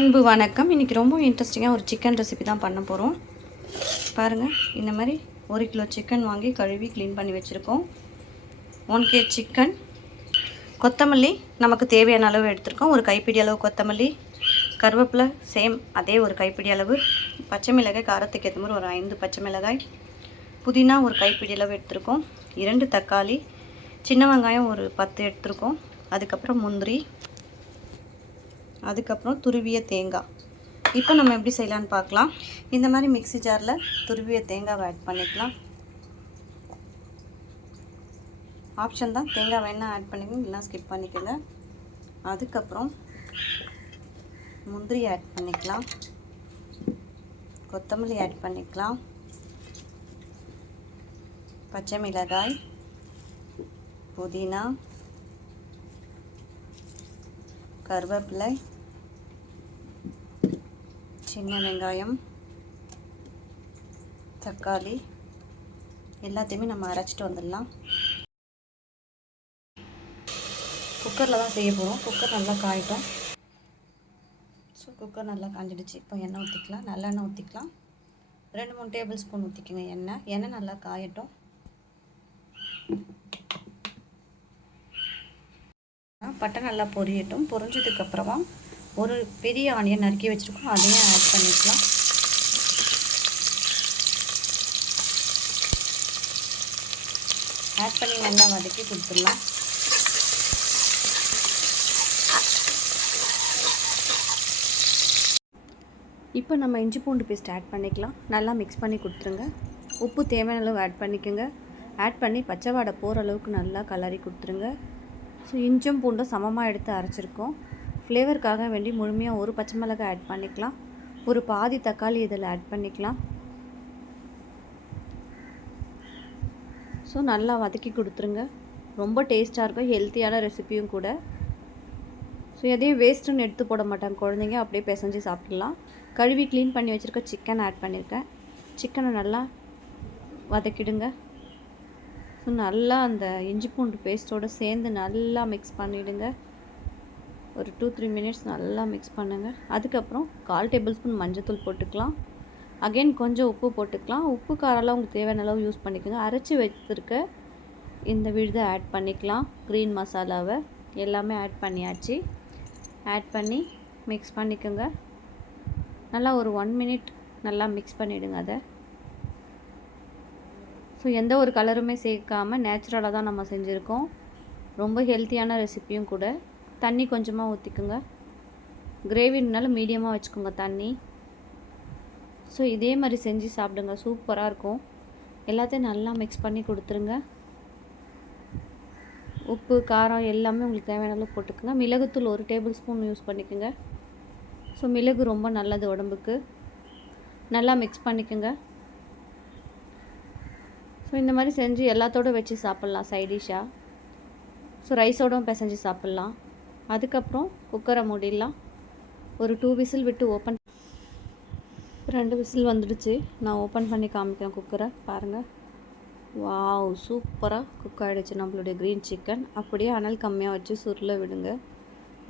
அன்பு வணக்கம். இன்றைக்கி ரொம்ப இன்ட்ரெஸ்டிங்காக ஒரு சிக்கன் ரெசிபி தான் பண்ண போகிறோம் பாருங்கள் இந்த மாதிரி ஒரு கிலோ சிக்கன் வாங்கி கழுவி க்ளீன் பண்ணி வச்சுருக்கோம். ஒன் கே சிக்கன் கொத்தமல்லி நமக்கு தேவையான அளவு எடுத்திருக்கோம். ஒரு கைப்பிடி அளவு கொத்தமல்லி. கருவேப்பிலை சேம் அதே ஒரு கைப்பிடி அளவு. பச்சை மிளகாய் காரத்துக்கு ஏற்ற மாதிரி ஒரு ஐந்து பச்சை மிளகாய். புதினா ஒரு கைப்பிடி அளவு எடுத்திருக்கோம். இரண்டு தக்காளி. சின்ன வெங்காயம் ஒரு பத்து எடுத்திருக்கோம். அதுக்கப்புறம் முந்திரி. அதுக்கப்புறம் துருவிய தேங்காய். இப்போ நம்ம எப்படி செய்யலான்னு பார்க்கலாம். இந்த மாதிரி மிக்ஸி ஜாரில் துருவிய தேங்காவை ஆட் பண்ணிக்கலாம். ஆப்ஷன் தான். தேங்காய் வேணால் ஆட் பண்ணிக்கோங்க. இல்லைனா ஸ்கிப் பண்ணிக்கல அதுக்கப்புறம் முந்திரி ஆட் பண்ணிக்கலாம். கொத்தமல்லி ஆட் பண்ணிக்கலாம். பச்சை மிளகாய் புதினா கருவேப்பிலை சின்ன வெங்காயம் தக்காளி எல்லாத்தையுமே நம்ம அரைச்சிட்டு வந்துடலாம். குக்கரில் தான் செய்ய போகிறோம் குக்கர் நல்லா காயிட்டோம். ஸோ குக்கர் நல்லா காஞ்சிடுச்சு. இப்போ எண்ணெய் ஊற்றிக்கலாம் நல்லெண்ணெய் ஊற்றிக்கலாம் ரெண்டு மூணு டேபிள் ஸ்பூன் ஊற்றிக்கோங்க எண்ணெய். எண்ணெய் நல்லா காயட்டும். பட்டை நல்லா பொரியட்டும். பொரிஞ்சதுக்கப்புறமா ஒரு பெரிய ஆனியன் நறுக்கி வச்சுருக்கோம். அதையும் ஆட் பண்ணிக்கலாம். ஆட் பண்ணி நல்லா வதக்கி கொடுத்துடலாம். இப்போ நம்ம இஞ்சி பூண்டு பேஸ்ட் ஆட் பண்ணிக்கலாம். நல்லா மிக்ஸ் பண்ணி கொடுத்துருங்க. உப்பு தேவையான அளவு ஆட் பண்ணிக்கோங்க. ஆட் பண்ணி பச்சை வாடை போகிற அளவுக்கு நல்லா கலரி கொடுத்துருங்க. ஸோ இஞ்சும் பூண்டும் சமமாக எடுத்து அரைச்சிருக்கோம். ஃப்ளேவருக்காக வேண்டி முழுமையாக ஒரு பச்சை மிளகாய் ஆட் பண்ணிக்கலாம். ஒரு பாதி தக்காளி இதில் ஆட் பண்ணிக்கலாம். ஸோ நல்லா வதக்கி கொடுத்துருங்க. ரொம்ப டேஸ்ட்டாக இருக்கும் ஹெல்த்தியான ரெசிபியும் கூட. ஸோ எதையும் வேஸ்ட்டுன்னு எடுத்து போட மாட்டாங்க குழந்தைங்க அப்படியே பிசைஞ்சு சாப்பிடலாம். கழுவி க்ளீன் பண்ணி வச்சுருக்க சிக்கன் ஆட் பண்ணியிருக்கேன் சிக்கனை நல்லா வதக்கிடுங்க. அளவுக்கு நல்லா அந்த இஞ்சி பூண்டு பேஸ்ட்டோடு சேர்ந்து நல்லா மிக்ஸ் பண்ணிவிடுங்க ஒரு டூ த்ரீ மினிட்ஸ் நல்லா மிக்ஸ் பண்ணுங்கள் அதுக்கப்புறம் கால் டேபிள் ஸ்பூன் மஞ்சத்தூள் போட்டுக்கலாம். அகெயின் கொஞ்சம் உப்பு போட்டுக்கலாம். உப்பு காரெல்லாம் உங்களுக்கு தேவையான அளவு யூஸ் பண்ணிக்கோங்க. அரைச்சி வச்சுருக்க இந்த விழுதை ஆட் பண்ணிக்கலாம். க்ரீன் மசாலாவை எல்லாமே ஆட் பண்ணியாச்சு. ஆட் பண்ணி மிக்ஸ் பண்ணிக்கோங்க. நல்லா ஒரு ஒன் மினிட் நல்லா மிக்ஸ் பண்ணிவிடுங்க அதை. ஸோ எந்த ஒரு கலருமே சேர்க்காமல் நேச்சுரலாக தான் நம்ம செஞ்சுருக்கோம். ரொம்ப ஹெல்த்தியான ரெசிப்பியும் கூட. தண்ணி கொஞ்சமாக ஊற்றிக்குங்க கிரேவினால மீடியமாக வச்சுக்கோங்க தண்ணி. ஸோ இதே மாதிரி செஞ்சு சாப்பிடுங்க. சூப்பராக இருக்கும். எல்லாத்தையும் நல்லா மிக்ஸ் பண்ணி கொடுத்துருங்க. உப்பு காரம் எல்லாமே உங்களுக்கு தேவையான அளவு போட்டுக்கோங்க. மிளகுத்தூள் ஒரு டேபிள் ஸ்பூன் யூஸ் பண்ணிக்கோங்க. ஸோ மிளகு ரொம்ப நல்லது உடம்புக்கு. நல்லா மிக்ஸ் பண்ணிக்கோங்க. ஸோ இந்த மாதிரி செஞ்சு எல்லாத்தோடு வச்சு சாப்பிட்லாம் சைடிஷாக ஸோ ரைஸோடும் பிசைஞ்சு சாப்பிட்லாம். அதுக்கப்புறம் குக்கரை மூடிடலாம். ஒரு டூ விசில் விட்டு ஓப்பன் ரெண்டு விசில் வந்துடுச்சு. நான் ஓப்பன் பண்ணி காமிக்கிறேன் குக்கரை பாருங்கள் வாவ் சூப்பராக குக் ஆகிடுச்சு நம்மளுடைய க்ரீன் சிக்கன் அப்படியே அனல் கம்மியாக வச்சு சுருள விடுங்க.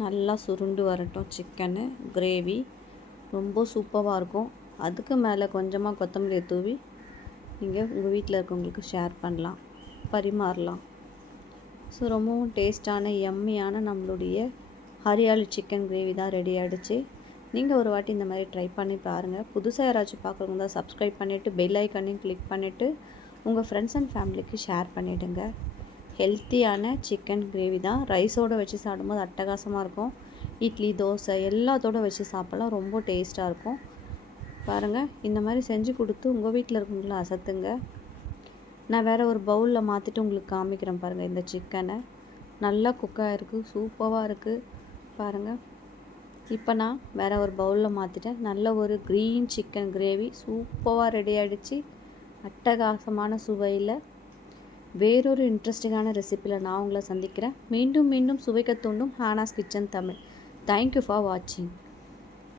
நல்லா சுருண்டு வரட்டும் சிக்கனு கிரேவி ரொம்ப சூப்பராக இருக்கும். அதுக்கு மேலே கொஞ்சமாக கொத்தமல்லியை தூவி நீங்கள் உங்கள் வீட்டில் இருக்கவங்களுக்கு ஷேர் பண்ணலாம் பரிமாறலாம். ஸோ ரொம்பவும் டேஸ்டான எம்மியான நம்மளுடைய ஹரியாலி சிக்கன் கிரேவி தான் ரெடி ஆகிடுச்சு நீங்கள் ஒரு வாட்டி இந்த மாதிரி ட்ரை பண்ணி பாருங்கள் புதுசாக யாராச்சும் பார்க்குறவங்க தான் சப்ஸ்கிரைப் பண்ணிவிட்டு பெல் ஐக்கனையும் கிளிக் பண்ணிவிட்டு உங்கள் ஃப்ரெண்ட்ஸ் அண்ட் ஃபேமிலிக்கு ஷேர் பண்ணிவிடுங்க ஹெல்த்தியான சிக்கன் கிரேவி தான் ரைஸோடு வச்சு சாப்பிடும்போது அட்டகாசமாக இருக்கும். இட்லி தோசை எல்லாத்தோடு வச்சு சாப்பிட்லாம். ரொம்ப டேஸ்ட்டாக இருக்கும். பாருங்கள் இந்த மாதிரி செஞ்சு கொடுத்து உங்கள் வீட்டில் இருக்கவங்கள அசத்துங்க. நான் வேறு ஒரு பவுலில் மாற்றிட்டு உங்களுக்கு காமிக்கிறேன் பாருங்கள் இந்த சிக்கனை நல்லா குக்காக இருக்குது சூப்பராக இருக்குது பாருங்கள் இப்போ நான் வேறு ஒரு பவுலில் மாற்றிட்டேன் நல்ல ஒரு க்ரீன் சிக்கன் கிரேவி சூப்பராக ரெடி ஆகிடுச்சு அட்டகாசமான சுவையில். வேறொரு இன்ட்ரெஸ்டிங்கான ரெசிப்பியில் நான் உங்களை சந்திக்கிறேன். மீண்டும் மீண்டும் சுவைக்க தூண்டும் Hana's kitchen Tamil. Thank you for வாட்சிங்